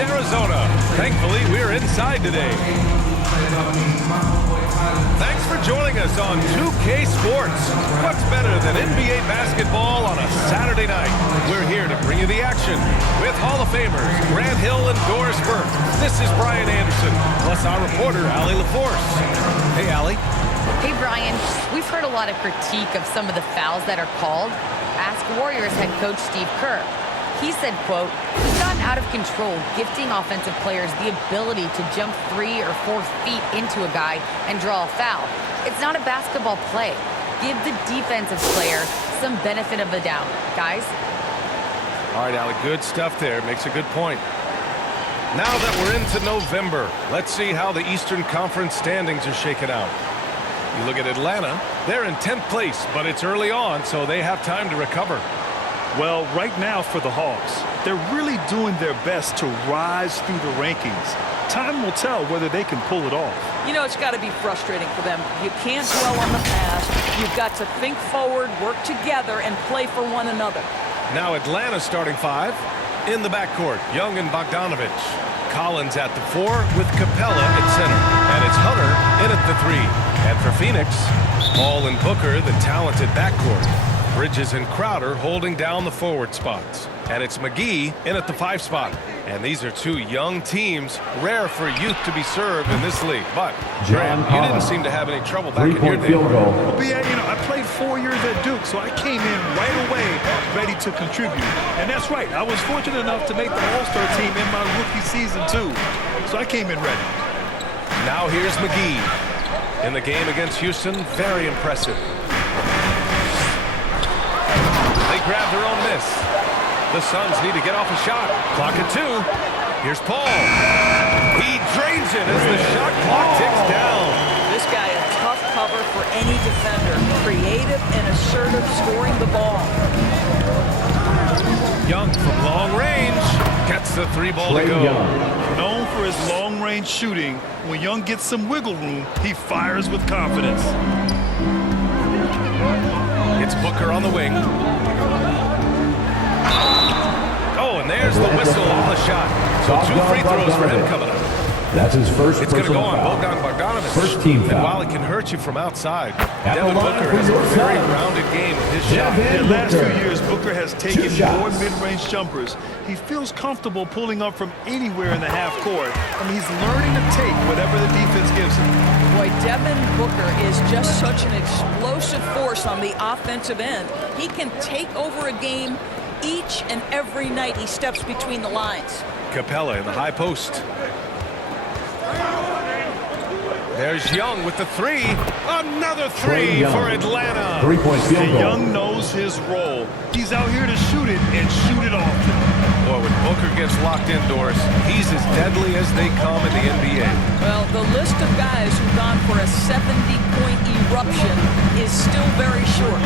Arizona. Thankfully, we're inside today. Thanks for joining us on 2K Sports. What's better than NBA basketball on a Saturday night? We're here to bring you the action with Hall of Famers Grant Hill and Doris Burke. This is Brian Anderson, plus our reporter, Allie LaForce. Hey, Allie. Hey, Brian. We've heard a lot of critique of some of the fouls that are called. Ask Warriors head coach Steve Kerr. He said, quote, "He's gotten out of control, gifting offensive players the ability to jump 3 or 4 feet into a guy and draw a foul. It's not a basketball play. Give the defensive player some benefit of the doubt, guys." All right, Allie, good stuff there. Makes a good point. Now that we're into November, let's see how the Eastern Conference standings are shaken out. You look at Atlanta, they're in 10th place, but it's early on, so they have time to recover. Well, right now for the Hawks, they're really doing their best to rise through the rankings. Time will tell whether they can pull it off. You know, it's got to be frustrating for them. You can't dwell on the past. You've got to think forward, work together, and play for one another. Now Atlanta's starting 5. In the backcourt, Young and Bogdanovich. Collins at the 4 with Capella at center. And it's Hunter in at the 3. And for Phoenix, Ball and Booker, the talented backcourt. Bridges and Crowder holding down the forward spots. And it's McGee in at the 5 spot. And these are two young teams, rare for youth to be served in this league. But, Graham, you didn't seem to have any trouble back in your day. Well, yeah, you know, I played 4 years at Duke, so I came in right away ready to contribute. And that's right, I was fortunate enough to make the All-Star team in my rookie season, too. So I came in ready. Now here's McGee. In the game against Houston, very impressive. They grabbed their own miss. The Suns need to get off a shot. Clock at 2. Here's Paul. He drains it as the shot clock ticks down. This guy a tough cover for any defender. Creative and assertive scoring the ball. Young from long range gets the 3 ball to go. Known for his long-range shooting, when Young gets some wiggle room, he fires with confidence. It's Booker on the wing. Oh, and there's the whistle on the shot. So 2 free throws for him coming up. That's his first. It's going to go on foul. Bogdan Bogdanovich. First team and foul. while it can hurt you from outside, At Devin the line Booker for has a your very side. rounded game with his shot. Devin In the last few Booker. years, Booker has taken 2 shots. more mid-range jumpers. He feels comfortable pulling up from anywhere in the half court. I mean, he's learning to take whatever the defense gives him. Boy, Devin Booker is just such an explosive force on the offensive end. He can take over a game each and every night he steps between the lines. Capella in the high post. There's Young with the 3. Another 3 for Atlanta. 3-point field And goal. Young knows his role. He's out here to shoot it and shoot it often. Boy, when Booker gets locked indoors, he's as deadly as they come in the NBA. Well, the list of guys who've gone for a 70-point eruption is still very short.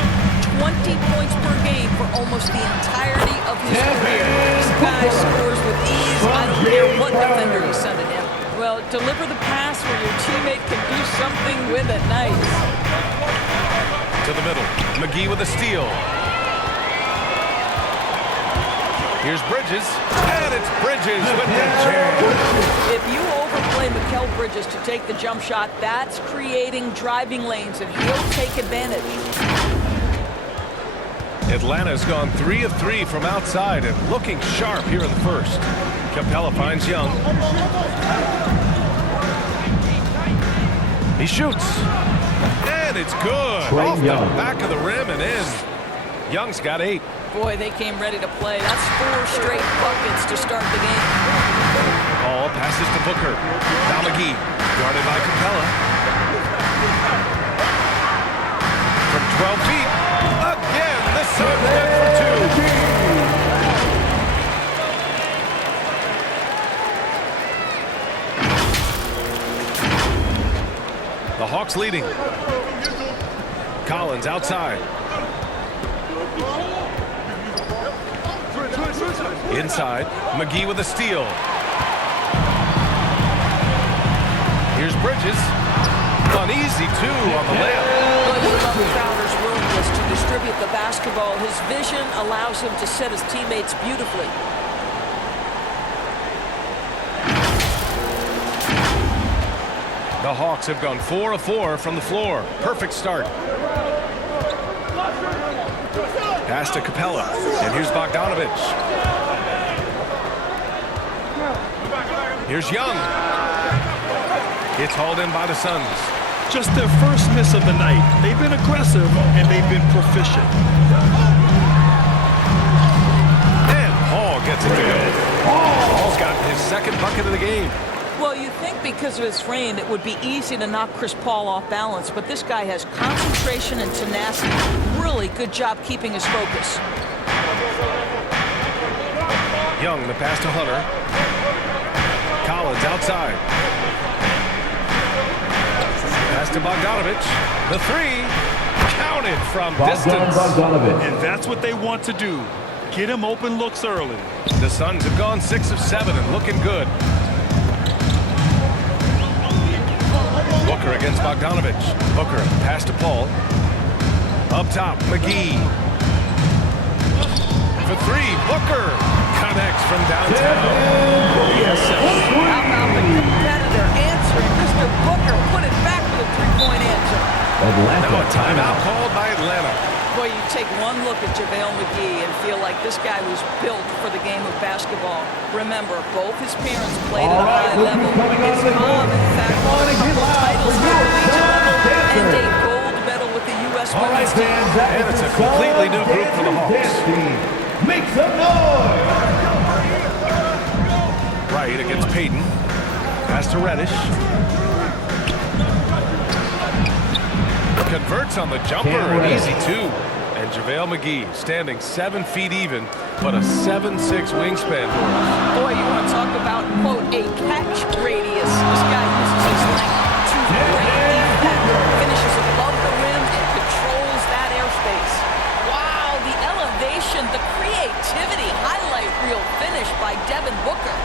20 points per game for almost the entirety of his career. This guy scores with ease. I don't care what defender you send it in. Well, deliver the pass where your teammate can do something with it. Nice. To the middle. McGee with a steal. Here's Bridges. And it's Bridges with the jam. If you overplay Mikal Bridges to take the jump shot, that's creating driving lanes, and he'll take advantage. Atlanta's gone 3 of 3 from outside and looking sharp here in the first. Capella finds Young. He shoots. And it's good. Trae Off the Young. back of the rim and in. Young's got 8. Boy, they came ready to play. That's 4 straight buckets to start the game. Ball passes to Booker. Now McGee, guarded by Capella. From 12 feet. Again, the Suns good for 2. The Hawks leading. Collins outside. Inside, McGee with a steal. Here's Bridges. An easy 2 on the layup. Well, you love Crowder's willingness to distribute the basketball. His vision allows him to set his teammates beautifully. The Hawks have gone 4 of 4 from the floor. Perfect start. Pass to Capella. And here's Bogdanovich. Here's Young. It's hauled in by the Suns. Just their first miss of the night. They've been aggressive, and they've been proficient. And Hall gets it to go. Hall's got his second bucket of the game. Well, you think because of his frame, it would be easy to knock Chris Paul off balance, but this guy has concentration and tenacity. Really good job keeping his focus. Young, the pass to Hunter. Collins outside. Pass to Bogdanovich. The three. Counted from distance. And that's what they want to do. Get him open looks early. The Suns have gone 6 of 7 and looking good. Booker against Bogdanovich. Booker, pass to Paul. Up top, McGee. For three, Booker connects from downtown. How about the competitor answering? Mr. Booker put it back with a three-point answer. Now a timeout called by Atlanta. Boy, you take one look at JaVale McGee and feel like this guy was built for the game of basketball. Remember, both his parents played at a high level. His mom, in fact, won a couple titles at the collegiate level and a gold medal with the U.S. women's team. And it's a completely new group for the Hawks. Make some noise! Wright against Payton. Pass to Reddish. Converts on the jumper, an easy two. And JaVale McGee standing 7 feet even, but a 7'6" wingspan. Boy, you want to talk about, quote, a catch radius. This guy uses his length to greatly effect, finishes above the rim and controls that airspace. Wow, the elevation, the creativity, highlight reel finish by Devin Booker.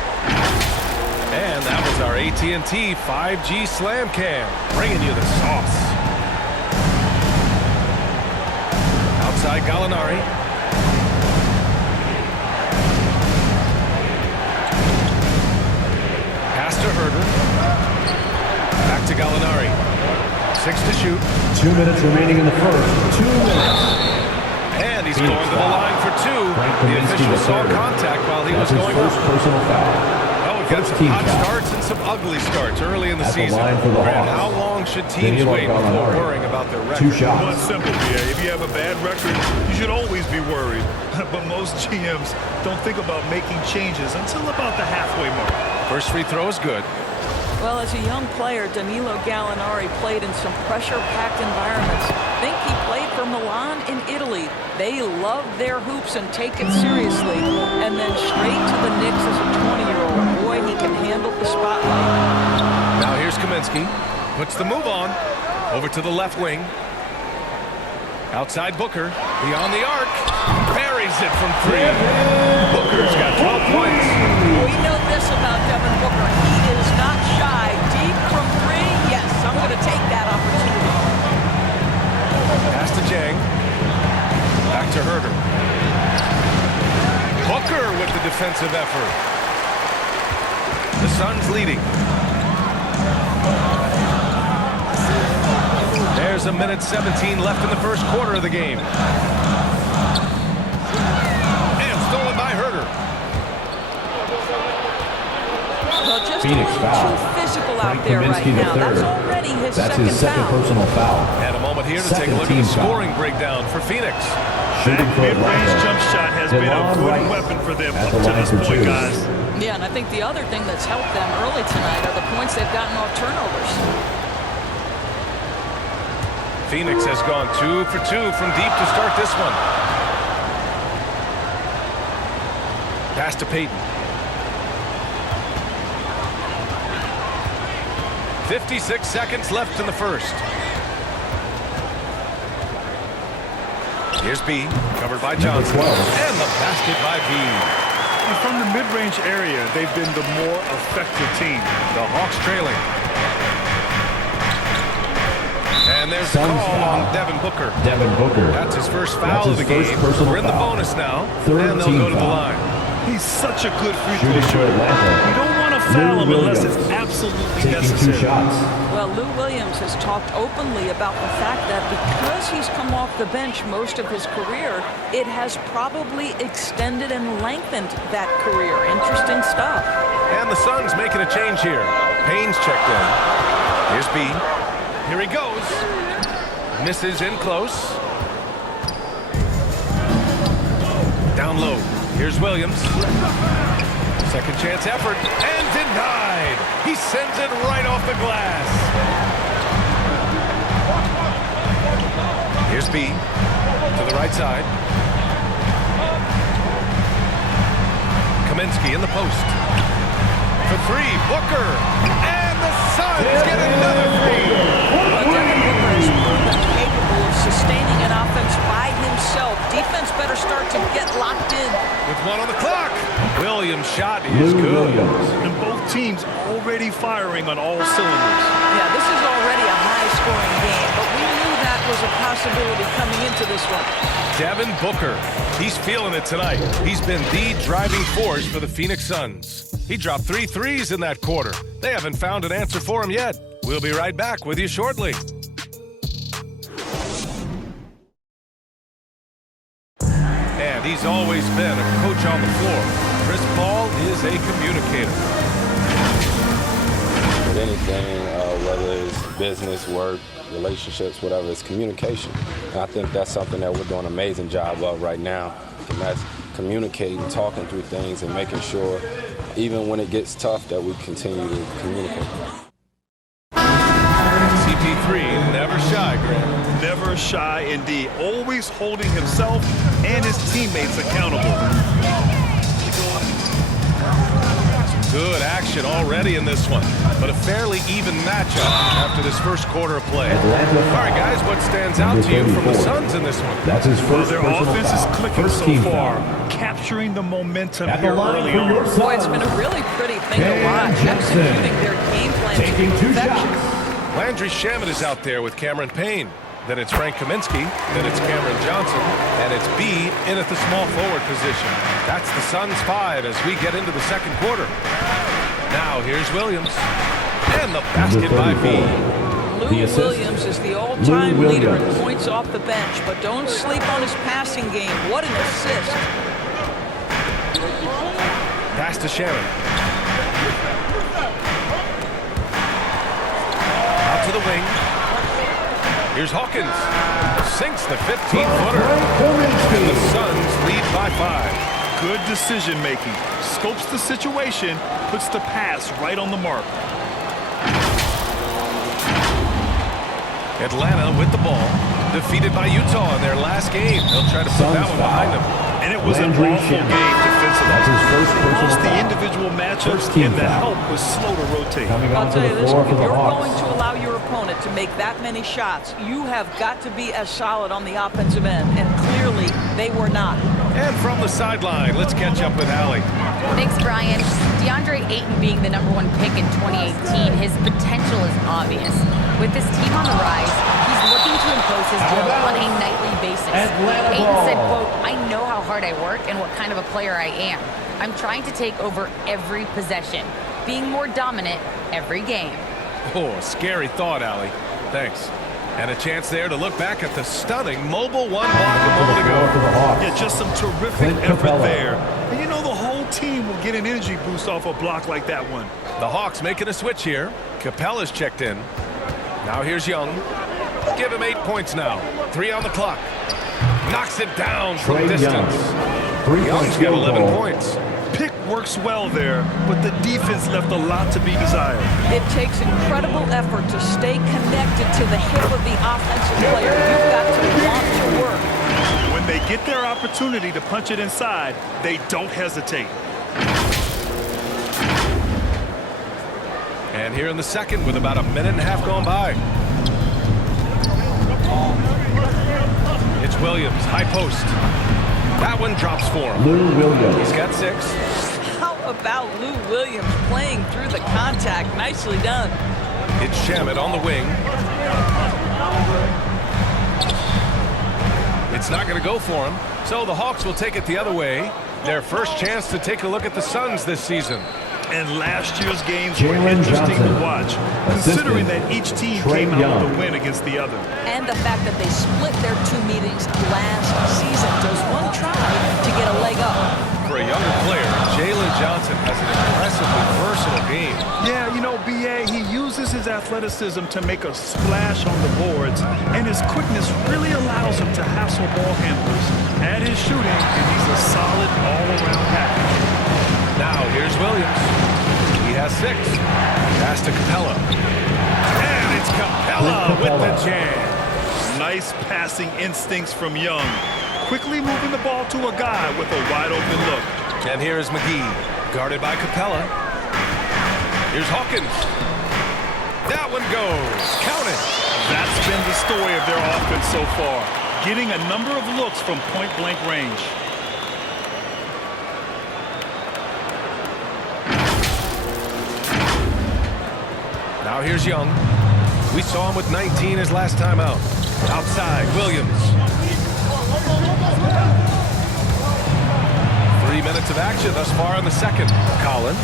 And that was our AT&T 5G Slam Cam, bringing you the sauce. Outside Gallinari. Pass to Herder. Back to Gallinari. 6 to shoot. 2 minutes remaining in the first. 2 minutes. And he's going to the line for 2. The official saw contact while he was going first up. personal foul. Oh, we've got some Team hot foul. starts and some ugly starts early in the At the season. line for the Grant, Hawks. how long should teams Danilo wait before Gallinari. worrying about their 2 record? shots. Well, it's simple, BA. If you have a bad record, you should always be worried. But most GMs don't think about making changes until about the halfway mark. First free throw is good. Well, as a young player, Danilo Gallinari played in some pressure-packed environments. Think he played for Milan in Italy. They love their hoops and take it seriously. And then straight to the Knicks as a 20-year-old. Boy, he can handle the spotlight. Now here's Kaminsky. Puts the move on. Over to the left wing. Outside Booker. Beyond the arc. Buries it from 3. Booker's got 12 points. We know this about Devin Booker. He is not shy. Deep from 3. Yes, I'm going to take that opportunity. Pass to Jang. Back to Herder. Booker with the defensive effort. The Suns leading. There's a minute 17 left in the first quarter of the game. And stolen by Herder. Well, just Phoenix too foul. physical Frank out there right Kaminsky, the now. That's third. already his That's second his second foul. personal foul. And a moment here to take a Second look at team the foul. scoring breakdown for Phoenix. Shooting That for mid-range Atlanta. jump shot has been a DeLon good Wright weapon for them at up the to line this for point, 2. guys. Yeah, and I think the other thing that's helped them early tonight are the points they've gotten off turnovers. Phoenix has gone 2 for 2 from deep to start this one. Pass to Payton. 56 seconds left in the first. Here's B, covered by Johnson. 12. And the basket by B. And from the mid-range area, they've been the more effective team. The Hawks trailing. And there's the Suns call foul. on Devin Booker. Devin Booker. That's his first That's foul of his the first game. personal We're in the foul. bonus now. Third And they'll team go to the foul. line. He's such a good free Shooting throw for shooter. Atlanta. You don't want to foul him Lou unless Williams. it's absolutely Taking 2 necessary. shots. Well, Lou Williams has talked openly about the fact that because he's come off the bench most of his career, it has probably extended and lengthened that career. Interesting stuff. And the Suns making a change here. Payne's checked in. Here's B. Here he goes. Misses in close. Down low. Here's Williams. Second chance effort. And denied. He sends it right off the glass. Here's B. To the right side. Kaminsky in the post. For 3. Booker. And the Suns get another 3. But Devin Booker has proven capable of sustaining an offense by himself. Defense better start to get locked in. With 1 on the clock. Williams' shot is Lou good. Williams. And both teams already firing on all cylinders. Yeah, this is already a high-scoring game, but we knew that was a possibility coming into this one. Devin Booker. He's feeling it tonight. He's been the driving force for the Phoenix Suns. He dropped 3 threes in that quarter. They haven't found an answer for him yet. We'll be right back with you shortly. And he's always been a coach on the floor. Chris Paul is a communicator. With anything, whether it's business, work, relationships, whatever, it's communication. And I think that's something that we're doing an amazing job of right now. And that's communicating, talking through things, and making sure, even when it gets tough, that we continue to communicate. CP3, never shy, Graham. Never shy indeed. Always holding himself and his teammates accountable. Good action already in this one, but a fairly even matchup after this first quarter of play. Atlanta All right, guys, what stands out to you from the Suns in this one? That's his Well, first their personal offense foul. is clicking First so team far, foul. capturing the momentum At the here line early for your on. Boy, it's Suns. been a really pretty thing to Cam watch, Johnson. executing their game plan to Taking 2 perfection. shots. Landry Shamet is out there with Cameron Payne. Then it's Frank Kaminsky. Then it's Cameron Johnson. And it's B in at the small forward position. That's the Suns 5 as we get into the second quarter. Now here's Williams. And the basket by B. The Lou assist. Williams is the all-time Lou leader in Williams. points off the bench, but don't sleep on his passing game. What an assist. Pass to Shamet. Out to the wing. Here's Hawkins. Sinks the 15-footer. And the Suns lead by 5. Good decision making. Scopes the situation, puts the pass right on the mark. Atlanta with the ball. Defeated by Utah in their last game. They'll try to put that one behind them. And it was an Landry awful Shamet. game defensively. That's his first personal Lost the foul. individual matchups, First team and the foul. help was slow to rotate. Coming I'll onto tell you the this, floor if for the you're Hawks. going to allow your opponent to make that many shots, you have got to be as solid on the offensive end, and clearly they were not. And from the sideline, let's catch up with Allie. Thanks, Brian. DeAndre Ayton being the #1 pick in 2018, his potential is obvious. With this team on the rise, he's looking to impose his will on a nightly basis. Atlanta Ayton ball. said, quote, "I know how hard I work and what kind of a player I am. I'm trying to take over every possession, being more dominant every game." Oh, a scary thought, Allie. Thanks. And a chance there to look back at the stunning mobile one block a moment Floor for ago. the Hawks. Yeah, just some terrific Clint effort Capella. there. And you know the whole team will get an energy boost off a block like that one. The Hawks making a switch here. Capella's checked in. Now here's Young. Give him 8 points now. 3 on the clock. Knocks it down from Trae distance. Young. 3 Young's points got field 11 goal. points. Pick works well there, but the defense left a lot to be desired. It takes incredible effort to stay connected to the hip of the offensive player. You've got to want to work. When they get their opportunity to punch it inside, they don't hesitate. And here in the second with about a minute and a half gone by. It's Williams, high post. That one drops for him. Lou Williams. He's got 6. How about Lou Williams playing through the contact? Nicely done. It's Shamet on the wing. It's not going to go for him, so the Hawks will take it the other way. Their first chance to take a look at the Suns this season. And last year's games were Jalen interesting to Johnson. watch, Assistant, considering that each team Trey came out Young. with a win against the other. And the fact that they split their 2 meetings last season. Does one try to get a leg up? For a younger player, Jalen Johnson has an impressively versatile game. Yeah, you know, B.A., he uses his athleticism to make a splash on the boards, and his quickness really allows him to hassle ball handlers. Add his shooting, and he's a solid all-around package. Now here's Williams. He has 6. Pass to Capella. And it's Capella with the jam. Nice passing instincts from Young. Quickly moving the ball to a guy with a wide-open look. And here's McGee, guarded by Capella. Here's Hawkins. That one goes. Count it. That's been the story of their offense so far, getting a number of looks from point-blank range. Now here's Young. We saw him with 19 his last time out. Outside, Williams. 3 minutes of action thus far in the second. Collins.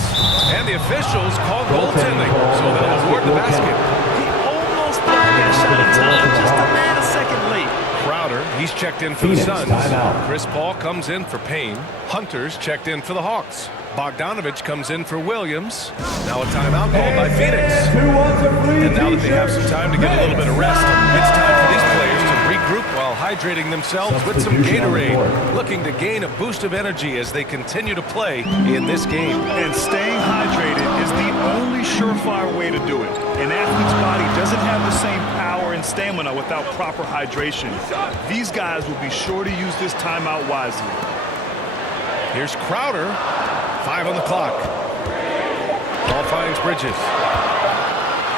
And the officials called goaltending, so they'll award the basket. He almost got that shot in time, just a nanosecond late. Crowder, he's checked in for Phoenix, the Suns. timeout. Chris Paul comes in for Payne. Hunter's checked in for the Hawks. Bogdanovich comes in for Williams. Now a timeout called by Phoenix. And now that they have some time to get a little bit of rest, it's time for these players to regroup while hydrating themselves with some Substitution on the Gatorade, court. looking to gain a boost of energy as they continue to play in this game. And staying hydrated is the only surefire way to do it. An athlete's body doesn't have the same power and stamina without proper hydration. These guys will be sure to use this timeout wisely. Here's Crowder. 5 on the clock. Ball finds Bridges.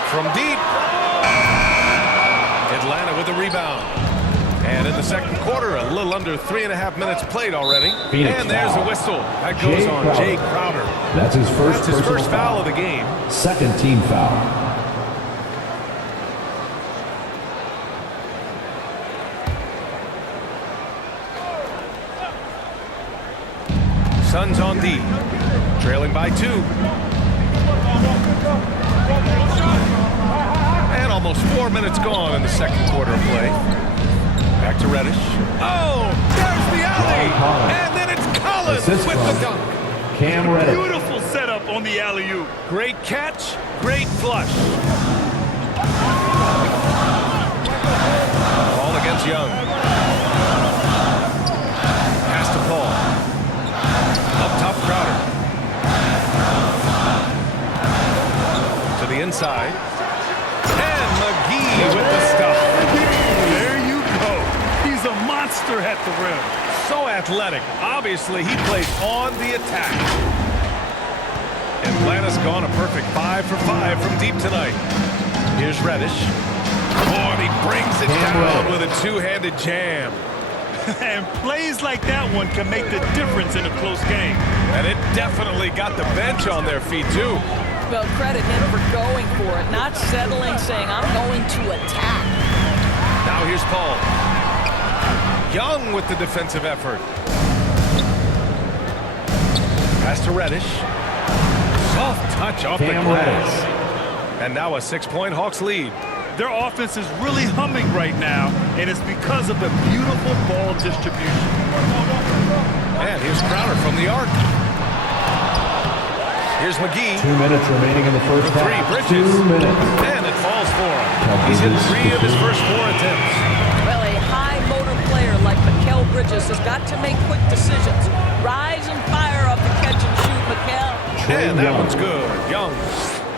From deep. Atlanta with the rebound. And in the second quarter, a little under 3.5 minutes played already. Phoenix And there's foul. the whistle. That goes Jay on Crowder. Jay Crowder. That's his first That's his personal first foul of the game. Second team foul. Suns on D. Trailing by 2. And almost 4 minutes gone in the second quarter of play. Back to Reddish. Oh, there's the alley. Collins. And then it's Collins Assist with the from dunk. Cam Reddish. Beautiful setup on the alley-oop. Great catch, great flush. Ball against Young. Pass to Paul. Up top, Crowder. To the inside. And McGee with the stuff. There you go. He's a monster at the rim. So athletic. Obviously, he plays on the attack. Atlanta's gone a perfect 5 for 5 from deep tonight. Here's Reddish. Oh, and he brings it down with a two-handed jam. And plays like that one can make the difference in a close game. And it definitely got the bench on their feet, too. Well, credit him for going for it, not settling, saying, I'm going to attack. Now here's Paul. Young with the defensive effort. Pass to Reddish. Soft touch off the Cam glass. Reddish. And now a 6-point Hawks lead. Their offense is really humming right now, and it's because of the beautiful ball distribution. And here's Crowder from the arc. Here's McGee. 2 minutes remaining in the first For 3, half. Bridges. 2 minutes. And it falls for him. He's hit 3 of his first 4 attempts. Well, a high motor player like Mikal Bridges has got to make quick decisions. Rise and fire up the catch and shoot, Mikal. And that Young. one's good. Young.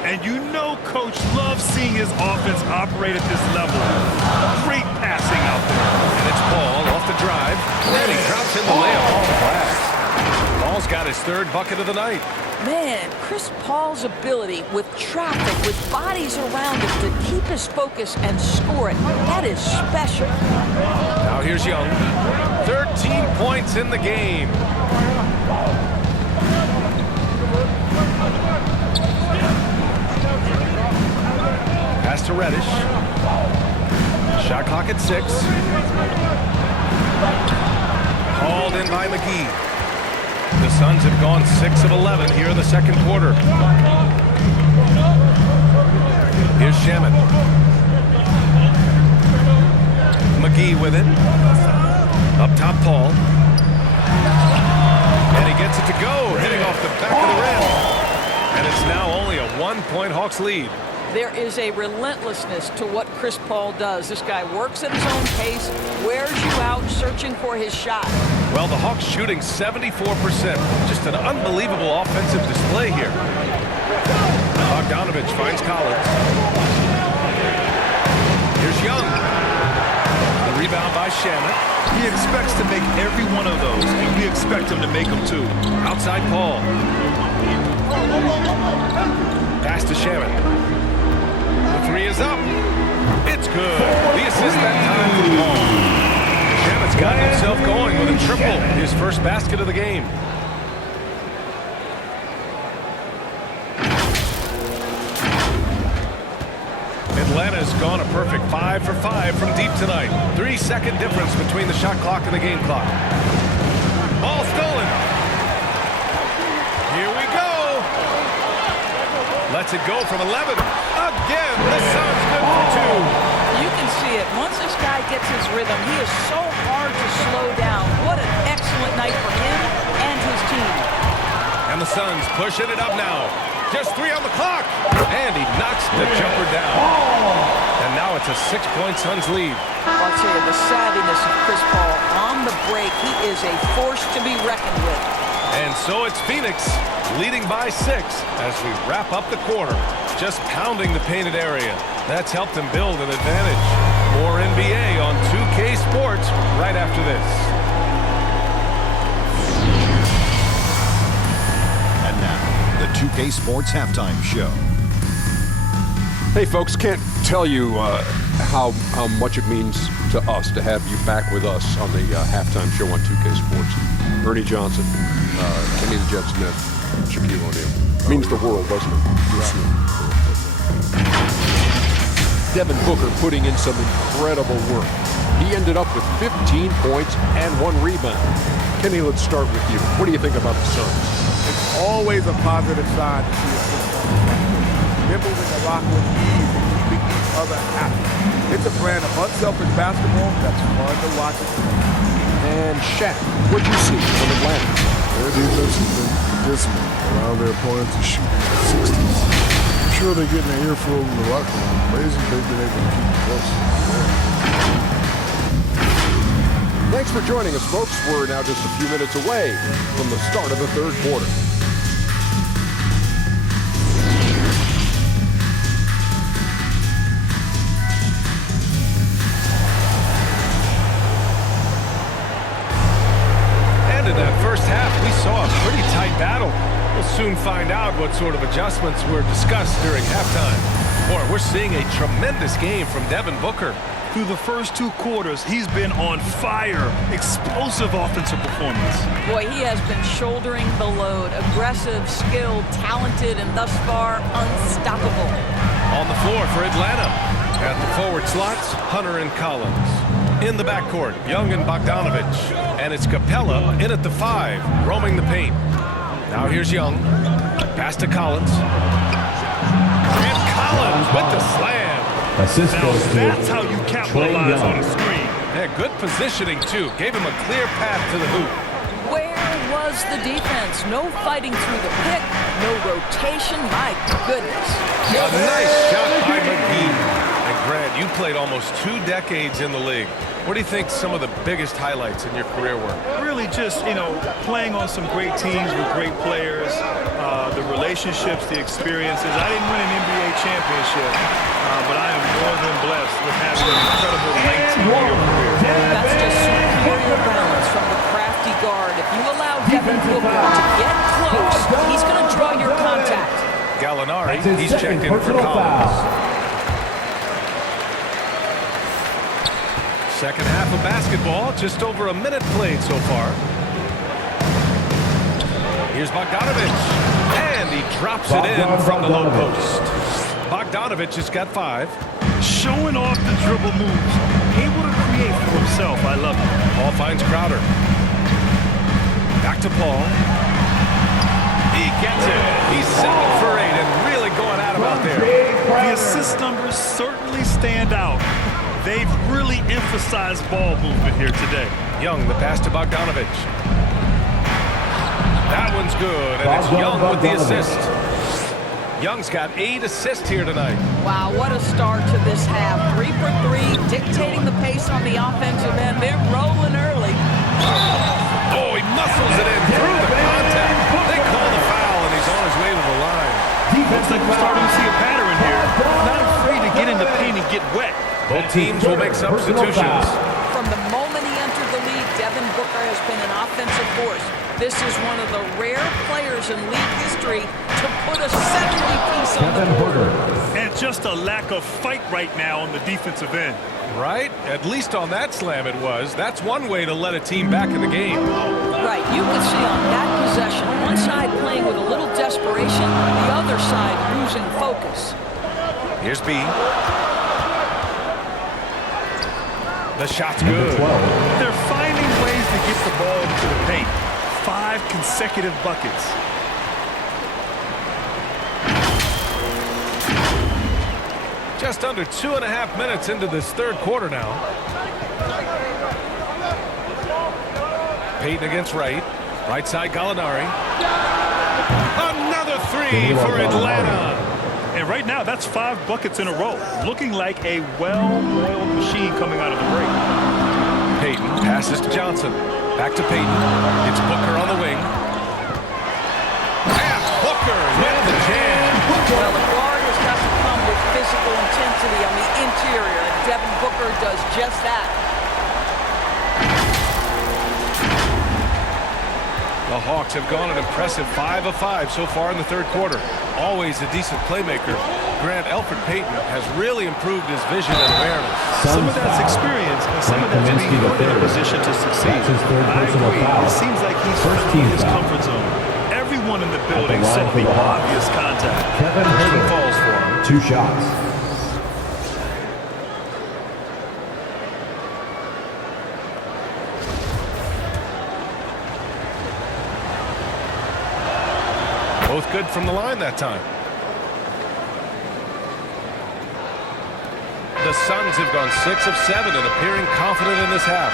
And you know Coach loves seeing his offense operate at this level. Great passing out there. And it's Paul off the drive. And he drops in the layup. Paul's got his 3rd bucket of the night. Man, Chris Paul's ability with traffic, with bodies around him to keep his focus and score it, that is special. Now here's Young. 13 points in the game. Pass to Reddish. Shot clock at 6. Called in by McGee. The Suns have gone 6 of 11 here in the second quarter. Here's Shamet. McGee with it. Up top, Paul. And he gets it to go, hitting off the back of the rim. And it's now only a 1-point Hawks lead. There is a relentlessness to what Chris Paul does. This guy works at his own pace, wears you out, searching for his shot. Well, the Hawks shooting 74%. Just an unbelievable offensive display here. Bogdanovich finds Collins. Here's Young. The rebound by Shamet. He expects to make every one of those, and we expect him to make them too. Outside Paul. Pass to Shamet. The three is up. It's good. The assist that time for Paul. Shamet's got himself going with a triple. His first basket of the game. Atlanta's gone a perfect 5 for 5 from deep tonight. 3-second difference between the shot clock and the game clock. Ball stolen. Here we go. Lets it go from 11. Again, the Suns good for 2. You can see it. Once this guy gets his rhythm, he is so hard to slow down. What an excellent night for him and his team. And the Suns pushing it up now. Just 3 on the clock. And he knocks the jumper down. And now it's a 6-point Suns lead. I'll tell you, the savviness of Chris Paul on the break, he is a force to be reckoned with. And so it's Phoenix leading by 6 as we wrap up the quarter. Just pounding the painted area. That's helped them build an advantage. More NBA on 2K Sports right after this. And now, the 2K Sports Halftime Show. Hey, folks, can't tell you how much it means to us to have you back with us on the halftime show on 2K Sports. Ernie Johnson, Kenny the Jet Smith, Shaquille O'Neal. Means the world, doesn't it? Devin Booker putting in some incredible work. He ended up with 15 points and 1 rebound. Kenny, let's start with you. What do you think about the Suns? It's always a positive sign to see a system nibbling the rock with ease and keeping each other happy. It's a brand of unselfish basketball that's fun to watch. And Shaq, what'd you see from Atlanta? Their defense has been dismal, allowing their opponents to shoot in the 60s. I'm sure they're getting an earful in the locker room. Amazing they've been able to keep it close. Thanks for joining us, folks. We're now just a few minutes away from the start of the third quarter. And in that first half, we saw a pretty tight battle. We'll soon find out what sort of adjustments were discussed during halftime. Boy, we're seeing a tremendous game from Devin Booker. Through the first 2 quarters, he's been on fire. Explosive offensive performance. Boy, he has been shouldering the load. Aggressive, skilled, talented, and thus far, unstoppable. On the floor for Atlanta. At the forward slots, Hunter and Collins. In the backcourt, Young and Bogdanovich. And it's Capella in at the 5, roaming the paint. Now here's Young. Pass to Collins. And Collins with the slam. Assist Now, goes to that's how you capitalize on a screen. Yeah, good positioning, too. Gave him a clear path to the hoop. Where was the defense? No fighting through the pick, no rotation. My goodness. A nice shot by McGee. And Grant, you played almost 2 decades in the league. What do you think some of the biggest highlights in your career were? Really just, playing on some great teams with great players, the relationships, the experiences. I didn't win an NBA championship, but I am more than blessed with having an incredible 19-year career. That's just superior balance from the crafty guard. If you allow Devin Booker to get close, he's going to draw your contact. Gallinari, That's his he's second checked in for personal Collins. foul. Second half of basketball, just over a minute played so far. Here's Bogdanovich, and he drops it in from the low post. Bogdanovich has got 5. Showing off the dribble moves, able to create for himself. I love it. Ball finds Crowder. Back to Paul. He gets it. He's 7 for 8 and really going at him out there. The assist numbers certainly stand out. They've really emphasized ball movement here today. Young, the pass to Bogdanovich. That one's good, and it's Young with the assist. Young's got 8 assists here tonight. Wow, what a start to this half. 3 for 3, dictating the pace on the offensive end. They're rolling early. Oh, he muscles it in through the contact. They call the foul, and he's on his way to the line. Looks like we're starting to see a pattern here. Not afraid to get in the paint and get wet. Both teams will make substitutions. From the moment he entered the league, Devin Booker has been an offensive force. This is one of the rare players in league history to put a 70-piece on the board. And just a lack of fight right now on the defensive end. Right? At least on that slam it was. That's one way to let a team back in the game. Right. You can see on that possession, one side playing with a little desperation, the other side losing focus. Here's B. The shot's good. They're finding ways to get the ball into the paint. 5 consecutive buckets. Just under 2.5 minutes into this third quarter now. Payton against Wright. Right side, Gallinari. Another 3 for Atlanta. And right now, that's 5 buckets in a row. Looking like a well-oiled machine coming out of the break. Payton passes to Johnson. Back to Payton. It's Booker on the wing. And Booker with the jam. Well, the guard has got to come with physical intensity on the interior, and Devin Booker does just that. The Hawks have gone an impressive 5 of 5 so far in the third quarter. Always a decent playmaker, Grant Elfrid Payton has really improved his vision and awareness. Some of that's experience, and some of that's being put in a position to succeed. I agree. It seems like he's found his comfort zone. Everyone in the building saw the obvious contact. Kevin falls for him. 2 shots. Both good from the line that time. The Suns have gone 6 of 7 and appearing confident in this half.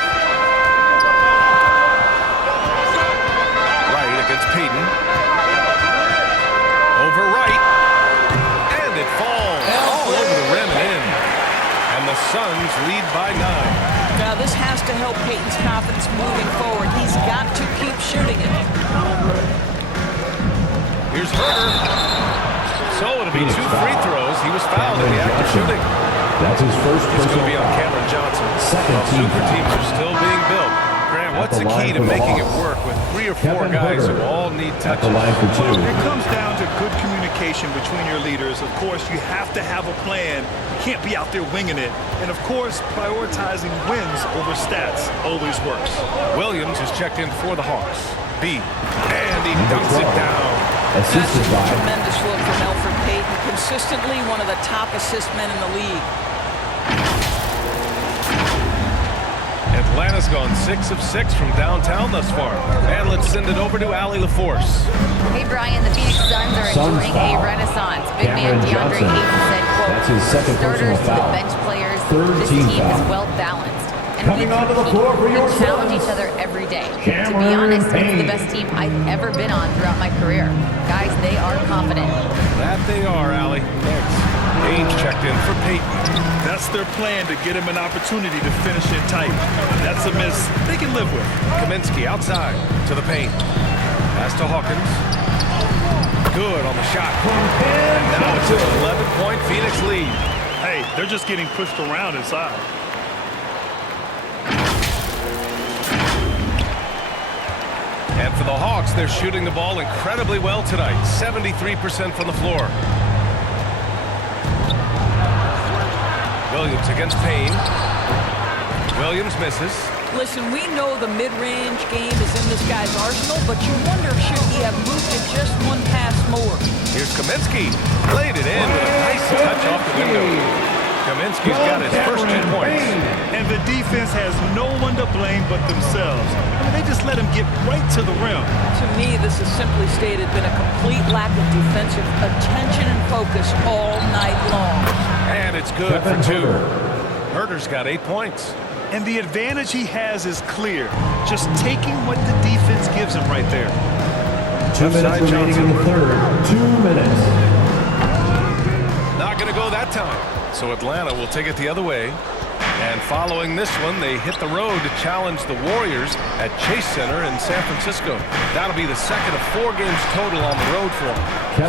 Wright against Payton. Over Wright. And it falls all over the rim and in. And the Suns lead by 9. Now, this has to help Payton's confidence moving forward. He's got to keep shooting it. Here's Herter. So it'll be 2 free throws. He was fouled in the act of shooting. That's his first It's going to be on foul. Cameron Johnson. Second team Super foul. teams are still being built. Grant, what's the key to making it work with 3 or 4 guys who all need At touches? the line for 2. It comes down to good communication between your leaders. Of course, you have to have a plan. You can't be out there winging it. And, of course, prioritizing wins over stats always works. Williams is checked in for the Hawks. B. And he dunks it down. That's Assisted a by tremendous look from Elfrid Payton. Consistently one of the top assist men in the league. Atlanta's gone 6 of 6 from downtown thus far. And let's send it over to Allie LaForce. Hey, Brian, the Phoenix Suns are Suns enjoying foul. a renaissance. Big Cameron man DeAndre Johnson. Ayton said, quote, That's his second starters personal to the foul. bench players, Third this team team foul. is well-balanced. And Coming we onto the compete. floor for We your challenge Suns, each other every day. To be Cameron honest, it's Payne. the best team I've ever been on throughout my career. Guys, they are confident. That they are, Allie. Thanks. Ainge checked in for Payton. That's their plan to get him an opportunity to finish in tight. That's a miss they can live with. Kaminsky outside to the paint. Pass to Hawkins. Good on the shot. And now it's an 11-point Phoenix lead. Hey, they're just getting pushed around inside. And for the Hawks, they're shooting the ball incredibly well tonight. 73% from the floor. Williams against Payne. Williams misses. Listen, we know the mid-range game is in this guy's arsenal, but you wonder should he have moved it just one pass more. Here's Kaminsky. Played it in with a nice touch off the window. Kaminsky Kaminsky's got his first 2 points. And the defense has no one to blame but themselves. I mean, they just let him get right to the rim. To me, this has simply stated been a complete lack of defensive attention and focus all night long. And it's good for 2. Herder's got 8 points. And the advantage he has is clear. Just taking what the defense gives him right there. 2 minutes remaining in the third. 2 minutes. Not going to go that time. So Atlanta will take it the other way. And following this one, they hit the road to challenge the Warriors at Chase Center in San Francisco. That'll be the second of 4 games total on the road for them.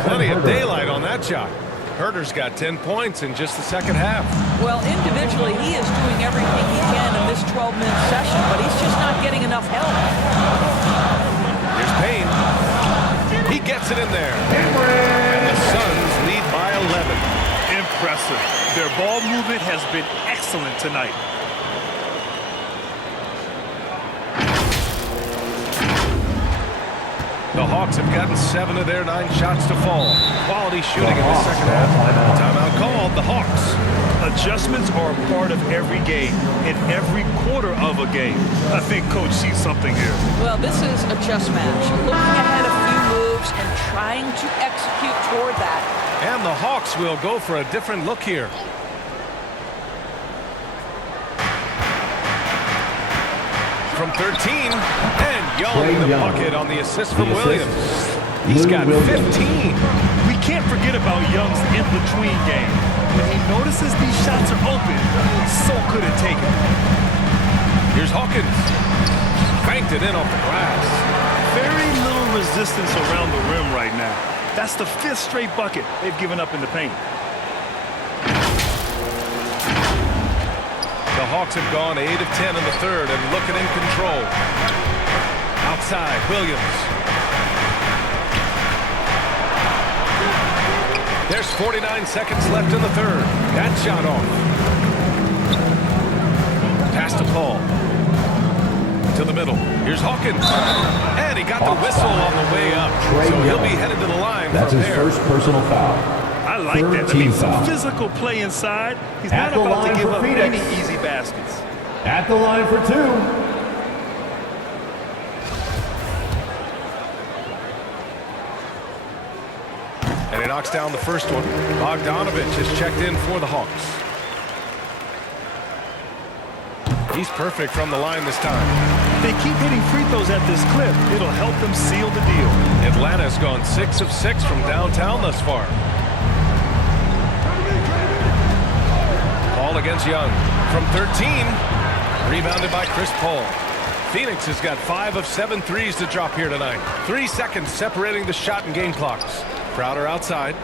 Plenty of daylight on that shot. Herder's got 10 points in just the second half. Well, individually, he is doing everything he can in this 12-minute session, but he's just not getting enough help. Here's Payne. He gets it in there. And the Suns lead by 11. Impressive. Their ball movement has been excellent tonight. The Hawks have gotten 7 of their 9 shots to fall. Quality shooting in the second half. Timeout called. The Hawks. Adjustments are a part of every game, in every quarter of a game. I think Coach sees something here. Well, this is a chess match. Looking ahead a few moves and trying to execute toward that. And the Hawks will go for a different look here. From 13, and Young in the bucket on the assist from Williams. He's got 15. We can't forget about Young's in-between game. When he notices these shots are open, he's so good at taking them. Here's Hawkins. Banked it in off the glass. Very little resistance around the rim right now. That's the 5th straight bucket they've given up in the paint. The Hawks have gone 8 of 10 in the third and looking in control. Outside, Williams. There's 49 seconds left in the third. That shot off. Pass to Paul. To the middle. Here's Hawkins. And he got the whistle on the way up. So he'll be headed to the line That's from his there. first personal foul. I like that. I mean, some physical play inside. He's not about to give up any easy baskets. At the line for 2. And he knocks down the first one. Bogdanovich has checked in for the Hawks. He's perfect from the line this time. If they keep hitting free throws at this clip, it'll help them seal the deal. Atlanta's gone 6 of 6 from downtown thus far. Paul against Young. From 13. Rebounded by Chris Paul. Phoenix has got 5 of 7 threes to drop here tonight. 3 seconds separating the shot and game clocks. Crowder outside.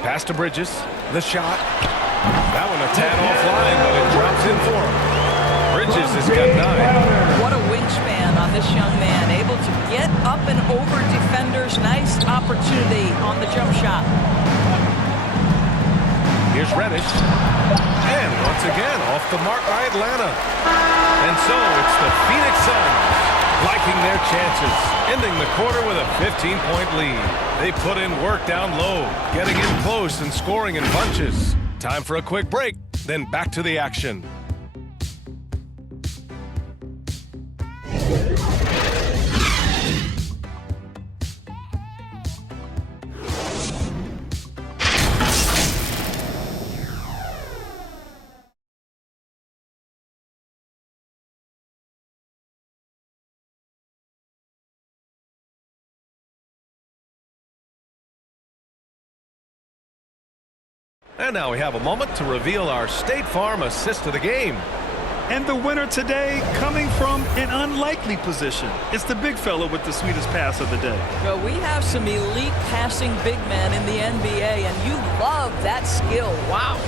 Pass to Bridges. The shot. That one a tad offline, but it drops in for him. Bridges has got 9. What a wingspan on this young man. Able to get up and over defenders. Nice opportunity on the jump shot. Here's Reddish. And once again, off the mark by Atlanta. And so it's the Phoenix Suns liking their chances, ending the quarter with a 15-point lead. They put in work down low, getting in close and scoring in bunches. Time for a quick break, then back to the action. And now we have a moment to reveal our State Farm assist of the game. And the winner today coming from an unlikely position. It's the big fella with the sweetest pass of the day. Well, we have some elite passing big men in the NBA, and you love that skill. Wow.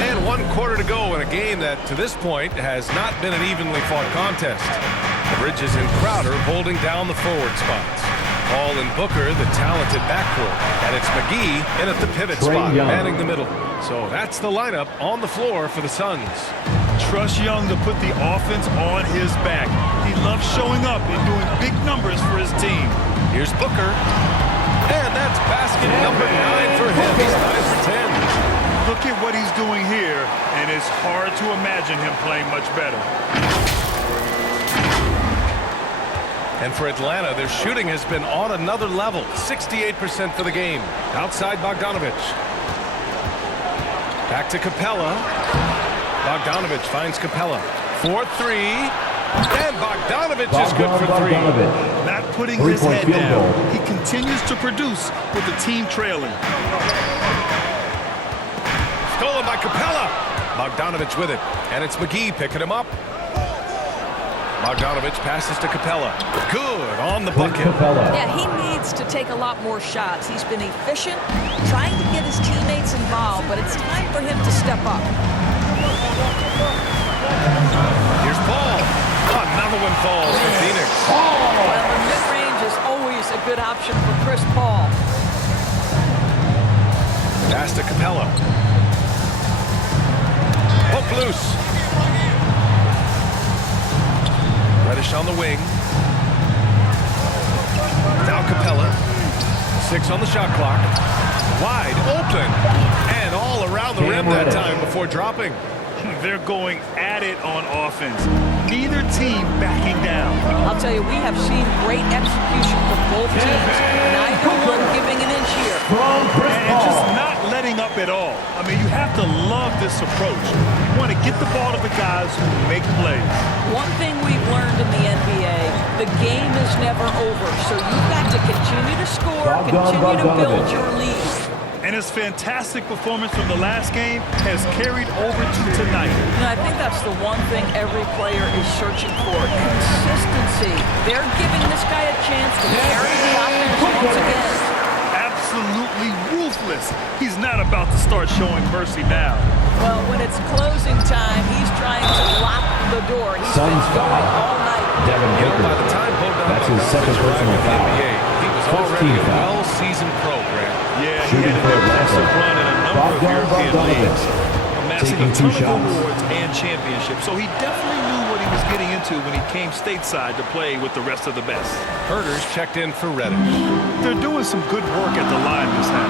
And 1 quarter to go in a game that, to this point, has not been an evenly fought contest. Bridges and Crowder holding down the forward spots. Paul and Booker, the talented backcourt. And it's McGee in at the pivot spot, manning the middle. So that's the lineup on the floor for the Suns. Trust Young to put the offense on his back. He loves showing up and doing big numbers for his team. Here's Booker. And that's basket number 9 for him. He's 9 for 10. Look at what he's doing here, and it's hard to imagine him playing much better. And for Atlanta, their shooting has been on another level. 68% for the game. Outside Bogdanovic. Back to Capella. Bogdanovic finds Capella. 4-3. And Bogdanovic is good for 3. Not putting his head down. He continues to produce with the team trailing. Stolen by Capella. Bogdanovic with it. And it's McGee picking him up. Bogdanovic passes to Capella. Good on the bucket. Yeah, he needs to take a lot more shots. He's been efficient, trying to get his teammates involved, but it's time for him to step up. Here's Paul. Another one falls for Phoenix. Well, the mid-range is always a good option for Chris Paul. Pass to Capella. Hook loose. Reddish on the wing. Now Capella. 6 on the shot clock. Wide open. And all around the rim that time before dropping. They're going at it on offense. Neither team backing down. I'll tell you, we have seen great execution from both teams. Neither one giving an inch here. And just not letting up at all. I mean, you have to love this approach. You want to get the ball to the guys who make plays. One thing we've learned in the NBA, the game is never over. So you've got to continue to score, continue to build your lead. And his fantastic performance from the last game has carried over to tonight. And I think that's the one thing every player is searching for, consistency. They're giving this guy a chance to carry the offense once again. Absolutely ruthless. He's not about to start showing mercy now. Well, when it's closing time, he's trying to lock the door. He's been going all night. By the time That's his second personal foul. He was already a well-seasoned program. Yeah, he had an impressive run in a number of European leagues, amassing a ton of awards and championships. So he definitely knew what he was getting into when he came stateside to play with the rest of the best. Herter's checked in for Reddish. They're doing some good work at the line this half.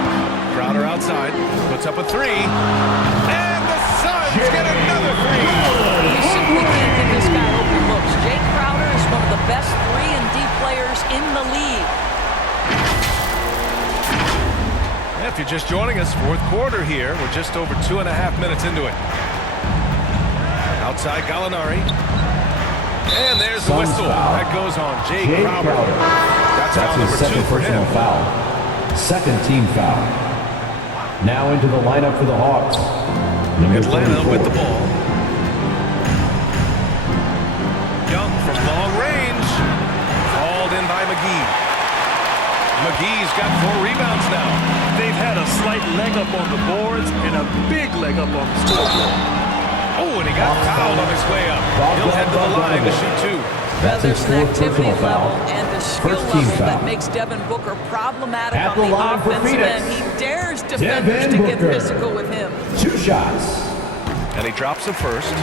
Crowder outside, puts up a 3. And the Suns get another 3. You simply can't give this guy open looks. Jay Crowder is one of the best 3-and-D players in the league. If you're just joining us, fourth quarter here. We're just over 2.5 minutes into it. Outside Gallinari. And there's the whistle. That goes on Jay Crowder. That's foul number 2 for him. Foul. Second team foul. Now into the lineup for the Hawks. Atlanta with the ball. Young from long range. Hauled in by McGee. McGee's got 4 rebounds now. They've had a slight leg up on the boards and a big leg up on the scoreboard. Oh, and he got fouled on his way up. He'll head to the line to shoot 2. Well, there's an activity level and a skill level that makes Devin Booker problematic on the offensive end. He dares defenders to get physical with him. 2 shots. And he drops the first.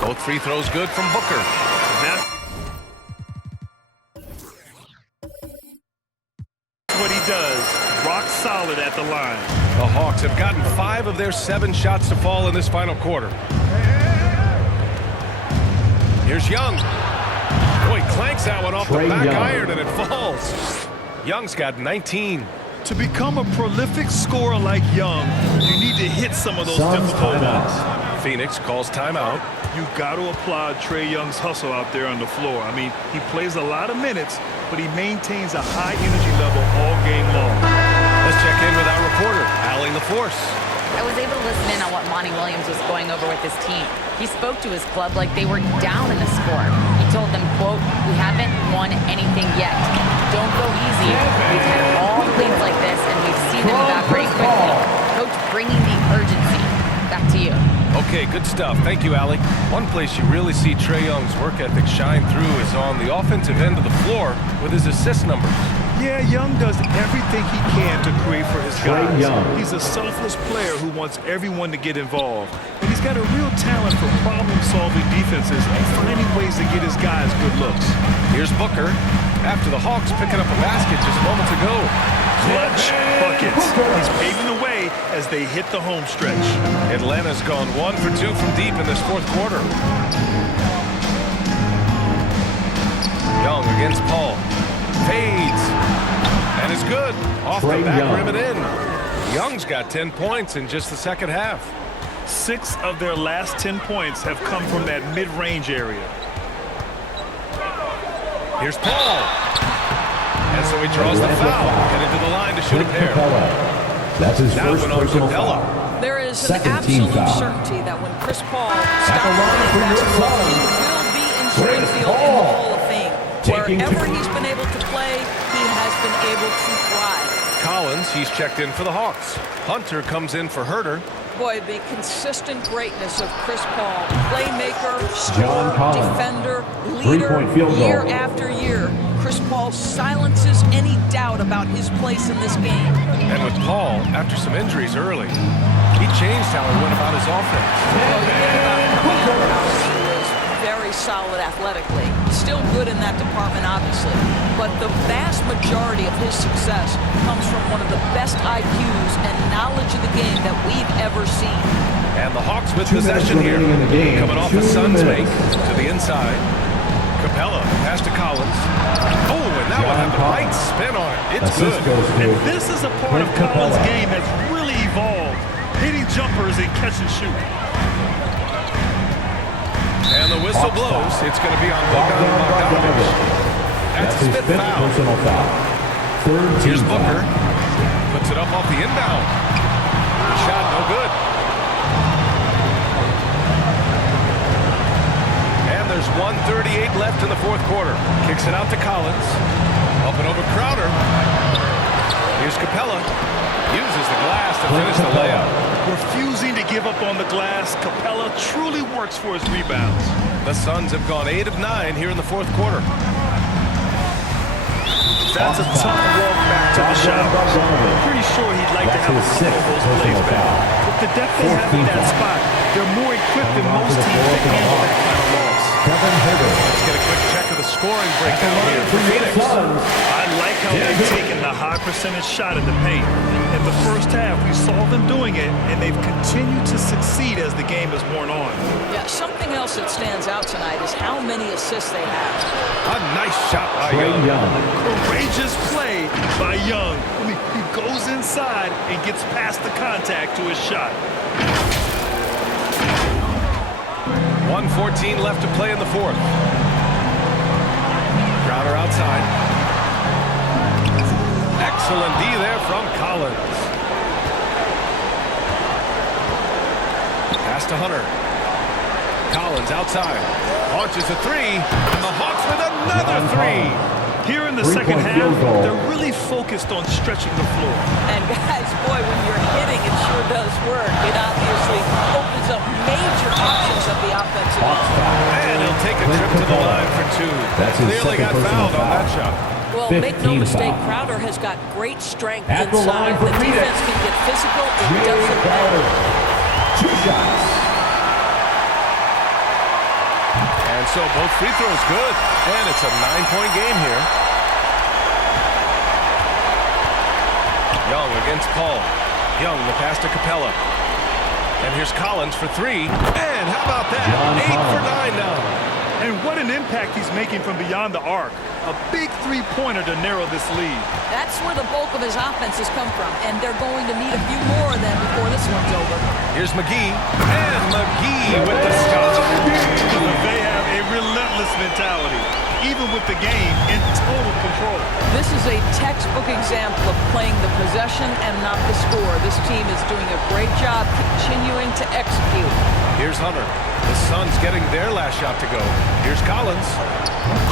Both free throws good from Booker. That's what he does. Rock solid at the line. The Hawks have gotten 5 of their 7 shots to fall in this final quarter. Here's Young. Boy, clanks that one off the back iron and it falls. Young's got 19. To become a prolific scorer like Young, you need to hit some of those difficult ones. Phoenix calls timeout. You've got to applaud Trae Young's hustle out there on the floor. I mean, he plays a lot of minutes, but he maintains a high energy level all game long. Let's check in with our reporter, Allie LaForce. I was able to listen in on what Monty Williams was going over with his team. He spoke to his club like they were down in the score. He told them, quote, "We haven't won anything yet. Don't go easy. We've had all the leads like this, and we've seen them evaporate quickly." Coach bringing the urgency. Back to you. Okay, good stuff. Thank you, Allie. One place you really see Trae Young's work ethic shine through is on the offensive end of the floor with his assist numbers. Yeah, Young does everything he can to create for his guys. He's a selfless player who wants everyone to get involved. And he's got a real talent for problem-solving defenses and finding ways to get his guys good looks. Here's Booker after the Hawks picking up a basket just moments ago. Clutch buckets. He's paving the way as they hit the home stretch. Atlanta's gone 1 for 2 from deep in this fourth quarter. Young against Paul. Fades. And is good. Off the back rim and in. Young's got 10 points in just the second half. 6 of their last 10 points have come from that mid-range area. Here's Paul. And so he draws the foul. Headed to the line to shoot a pair. That's his Now first went on personal Capella. foul. There is an Second team absolute foul. certainty that when Chris Paul the stops line playing for your basketball, he Suns. will be in Chris Springfield in the Paul. Hall of Fame. Taking Wherever two. he's been able to play, he has been able to thrive. Collins, he's checked in for the Hawks. Hunter comes in for Herter. Boy, the consistent greatness of Chris Paul, playmaker, John scorer, Collins. defender, leader, Three-point field goal. year after year. Chris Paul silences any doubt about his place in this game. And with Paul, after some injuries early, he changed how he went about his offense. Well, you think about Capella, he was very solid athletically. Still good in that department, obviously. But the vast majority of his success comes from one of the best IQs and knowledge of the game that we've ever seen. And the Hawks with 2 minutes possession here. remaining in the game. Coming off 2 a Suns make minutes. to the inside. Capella pass to Collins. Oh, and that one had the right spin on it. It's Assist good. goes And to this is a part of Clint Collins' Capella. game that's really evolved, hitting jumpers and catch and shoot. And the whistle Hawks blows. foul. It's going to be on Bogdan Bogdanovic. Bogdanovic. That's That's his his fifth fifth foul. personal foul. Third Here's team Booker. foul. Puts it up off the inbound. The shot no good. And there's 1:38 left in the fourth quarter. Kicks it out to Collins. Up and over Crowder. Here's Capella. Uses the glass to finish the layup. Refusing to give up on the glass, Capella truly works for his rebounds. The Suns have gone 8 of 9 here in the fourth quarter. That's a tough walk back to the shot. Bogdanovic. Pretty sure he'd like to That's have a his couple sixth of those personal plays back. foul. With the depth they have in 14th that foul. spot, they're more equipped than Coming most onto the teams floor to for the handle that Hawks. kind of loss. Kevin Herter. Let's get a quick check of the scoring breakdown here for Phoenix. Suns. I like how they've taken the high percentage shot in the paint. In the first half, we saw them doing it, and they've continued to succeed as the game has worn on. Yeah, something else that stands out tonight is how many assists they have. A nice shot by Trae Young. Young. Courageous play by Young. He goes inside and gets past the contact to his shot. 1:14 left to play in the fourth. Crowder outside. Excellent D there from Collins. Pass to Hunter. Collins outside. Launches a three. And the Hawks with another three. Here in the second Three-point half, field goal. they're really focused on stretching the floor. And guys, boy, when you're hitting, it sure does work. It obviously opens up major options of the offensive Hawks end. foul. And he'll take a trip to the line for two. That's his Clearly second got personal fouled on foul. that shot. Well, make no 15 mistake, foul. Crowder has got great strength At the line inside. for The Phoenix. defense can get physical. It Jay doesn't Crowder. matter. 2 shots. And so both free throws good. And it's a 9-point game here. Young against Paul. Young, the pass to Capella. And here's Collins for three. And how about that? John 8 for Collins. 9 now. And what an impact he's making from beyond the arc. A big three-pointer to narrow this lead. That's where the bulk of his offense has come from, and they're going to need a few more of them before this one's over. Here's McGee. And McGee with the stop. They have a relentless mentality, even with the game in total control. This is a textbook example of playing the possession and not the score. This team is doing a great job continuing to execute. Here's Hunter. The Suns getting their last shot to go. Here's Collins.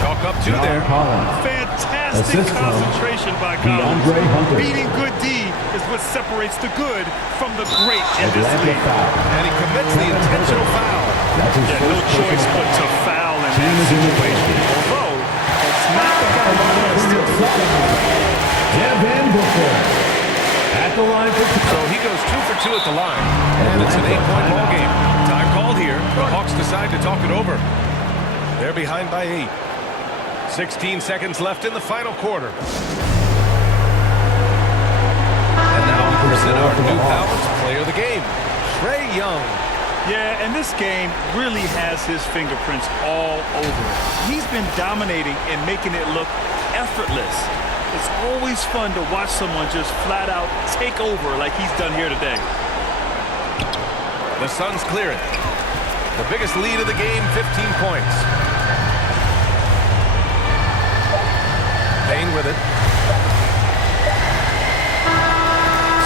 Chalk up two John there. Collins. Fantastic Assist from concentration by Collins. DeAndre Hunter. Beating good D is what separates the good from the great in this Atlanta league. foul. And he commits the intentional foul. That's his Yeah, no first choice personal but to foul. foul in Team that is in the situation. lead. Although, it's not the guy who wants to. Devin Booker. At at the line for... So he goes 2 for 2 at the line. And it's an 8-point ball game. Time called here. The Hawks decide to talk it over. They're behind by 8. 16 seconds left in the final quarter. And now we present our New Balance player of the game, Trae Young. Yeah, and this game really has his fingerprints all over it. He's been dominating and making it look effortless. It's always fun to watch someone just flat out take over like he's done here today. The Suns clear it. The biggest lead of the game, 15 points. Payne with it.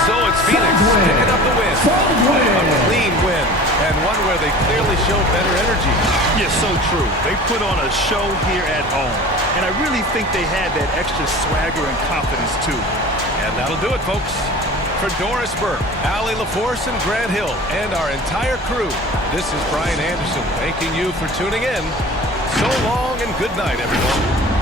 So it's Phoenix picking up the win. A clean win, and one where they clearly show better energy. Yeah, so true. They put on a show here at home, and I really think they had that extra swagger and confidence too. And that'll do it, folks. For Doris Burke, Allie LaForce, and Grant Hill, and our entire crew, this is Brian Anderson thanking you for tuning in. So long and good night, everyone.